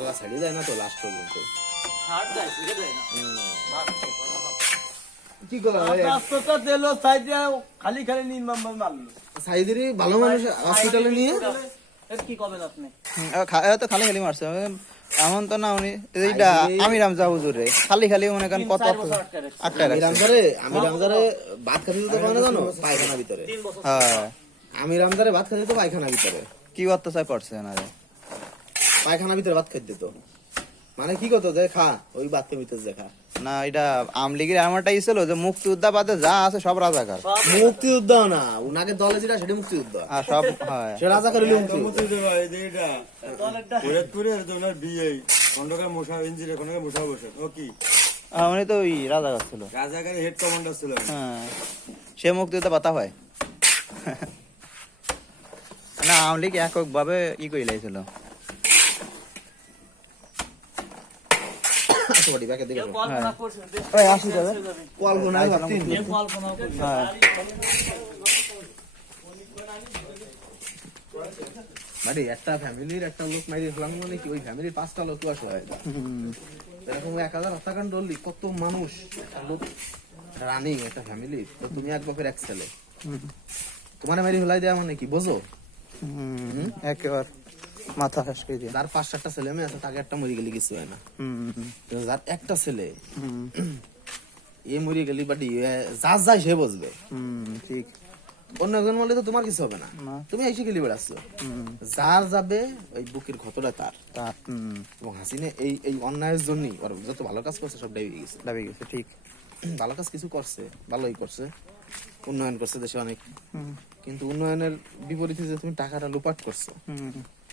আল্লাহ ছাড়িয়ে যায় না তো লাস্ট পর্যন্ত কি করা হয় খালি খালি নির্মাণ মারলো সাইদেরই ভালো মানুষ হসপিটালে নিয়ে কি করবেন আপনি তো খালি খালি মারছে এমন তো না উনি এইটা আমি রামজা হুজুরে খালি খালি মনে করেন কত আটটা আমি রামজারে ভাত খাতে দিতে পারে না জানো পায়খানা ভিতরে হ্যাঁ আমি রামজারে ভাত খাতে দিত পায়খানা ভিতরে কি অত্যাচার করছে না রে পায়খানা ভিতরে ভাত খাইতে দিত মানে কি করতো যে খা ওই ভাতের ভিতরে যে খা না এটা আমলিগির এমনটা ছিল যে মুক্তিযোদ্ধা বাদে যা আছে সব রাজাকার মুক্তিযুদ্ধ না উনাকে দলে যেটা সেটা মুক্তিযুদ্ধ আর সব হয় সে রাজাকার হইলে মুক্তিযুদ্ধ উনি তো ওই রাজাকার ছিল রাজাকার হেড কমান্ডার ছিল হ্যাঁ সে মুক্তিযোদ্ধা পাতা হয় না আমলিগ একক ভাবে ই করে লাইছিল একটা ফ্যামিলির একটা লোক মাইরে ফেলাম মানে কি ওই ফ্যামিলির 5টা লোক আসলে এরকম 1000 হত্যাকাণ্ড ধরলি কত মানুষ লোক রানিং একটা ফ্যামিলি তো তুমি এক বাপের এক ছেলে তোমার মেরে ফেলাই দেওয়া মানে কি বোঝো একেবারে মাথা হাস করে দিয়ে যার 5-7টা ছেলে মেয়ে আছে তাকে একটা মরে গেলে কিছু হয় না যার একটা ছেলে এ মরে গেলি বাট যা যায় সে বুঝবে ঠিক অন্য একজন বললে তো তোমার কিছু হবে না তুমি এসে গেলি বেড়াচ্ছ যার যাবে ওই বুকের ক্ষতটা তার এবং হাসিনে এই এই অন্যায়ের জন্যই যত ভালো কাজ করছে সব দাবি গেছে ঠিক ভালো কাজ কিছু করছে ভালোই করছে উন্নয়ন করছে দেশে অনেক কিন্তু উন্নয়নের বিপরীতে যে তুমি টাকাটা লুপাট করছো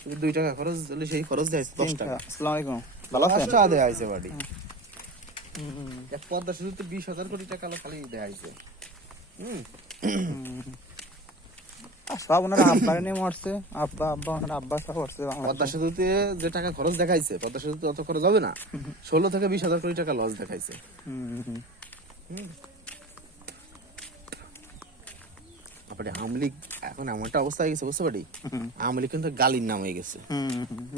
তুমি 2 টাকা খরচ দিলে সেই খরচ দেয় 10 টাকা আসসালামু আলাইকুম ভালো আছেন টাকা দেয়া হয়েছে বাড়ি এক পদ্মা সেতুতে 20,000 কোটি টাকা খালি দেয়া হয়েছে সব ওনারা আব্বারে নিয়ে মরছে আব্বা ওনারা আব্বা সব মরছে পদ্মা সেতুতে যে টাকা খরচ দেখাইছে পদ্মা সেতুতে অত খরচ হবে না 16 থেকে 20,000 কোটি টাকা লস দেখাইছে আমলিগ এখন এমনটা অবস্থা হয়ে গেছে বুঝতে পারি আমলিগ কিন্তু গালির নাম হয়ে গেছে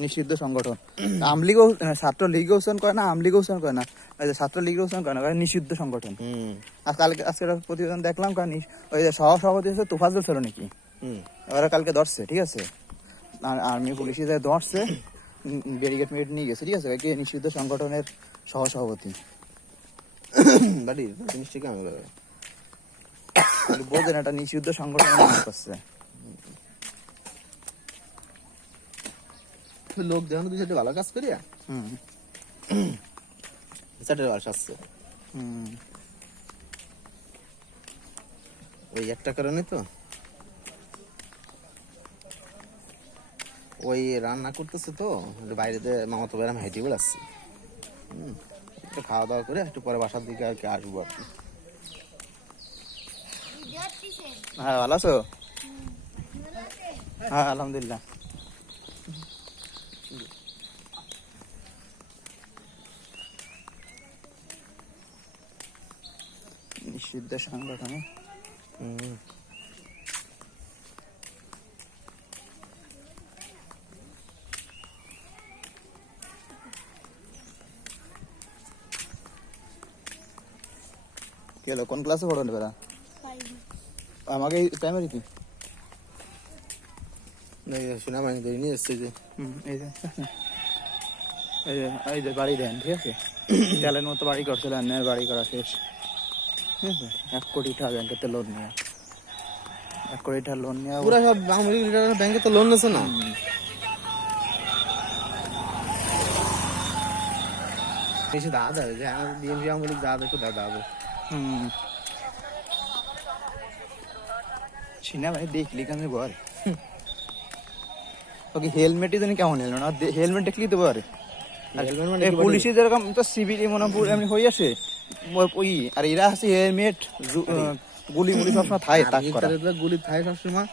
নিষিদ্ধ সংগঠন আমলিগও ছাত্র লীগও উচ্চারণ করে না আমলিগও উচ্চারণ করে না ছাত্র লীগও উচ্চারণ করে না নিষিদ্ধ সংগঠন আর কালকে আজকে প্রতিবেদন দেখলাম কারণ ওই যে সহসভাপতি হচ্ছে তোফাজুল ছিল নাকি ওরা কালকে ধরছে ঠিক আছে আর আর্মি পুলিশে যায় ধরছে ব্যারিকেড মেট নিয়ে গেছে ঠিক আছে নিষিদ্ধ সংগঠনের সহসভাপতি বাড়ি জিনিসটা কেমন লাগে বোঝেন একটা নিষিদ্ধ সংগঠন করছে লোক দেখুন দুই সাইডে ভালো কাজ করিয়া আসছে ওই একটা কারণে তো ওই রান্না করতেছে তো বাইরেতে মামাতো বাইরে আমি হেঁটে বেড়াচ্ছি একটু খাওয়া দাওয়া করে একটু পরে বাসার দিকে আর কি আসবো আর কি হ্যাঁ ভালো আছো হ্যাঁ আলহামদুলিল্লাহ নিষিদ্ধ সংগঠনে কি হলো কোন ক্লাসে পড়ো বেড়া আমাকে প্রাইমারি কি শোনা মানে নিয়ে এসছে যে এই যে বাড়ি দেন ঠিক আছে তেলের মতো বাড়ি করছিলেন বাড়ি করা শেষ ঠিক আছে 1 কোটি টাকা ব্যাংকেতে লোন নিয়ে 1 কোটি টাকা লোন নিয়ে পুরো সব ব্যাংকে তো লোন নিছে না বেশি দাদা যে আমার বিএমপি আমলি দাদা একটু দাদা হবে চিনা ভাই দেখলি কেন বল ওকে হেলমেটই জানি কেমন এলো না হেলমেট দেখলি তো পারে পুলিশে যেরকম তো সিভিল মনে এমনি হয়ে আসে ওই আর এরা আছে হেলমেট গুলি মুলি সবসময় থাই তাক করা গুলি থাই সবসময়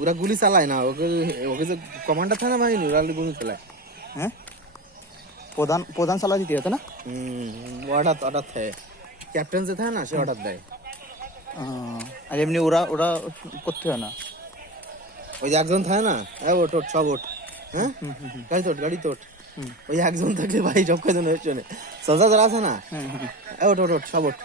ওরা গুলি চালায় না ওকে ওকে যে কমান্ডার থাকে না বাহিনী ওরা গুলি চালায় হ্যাঁ প্রধান চালা দিতে হতো না অর্ডার থাকে ক্যাপ্টেন যে থাকে না সে অর্ডার দেয় আর এমনি ওরা করতে হয় না ওই যে একজন থাকে না ওট সব ওট হ্যাঁ গাড়ি তোট ওই একজন থাকলে ভাই সব কজন হচ্ছে না। সজা যারা আছে না, ওঠ ওঠ ওঠ সব ওঠ।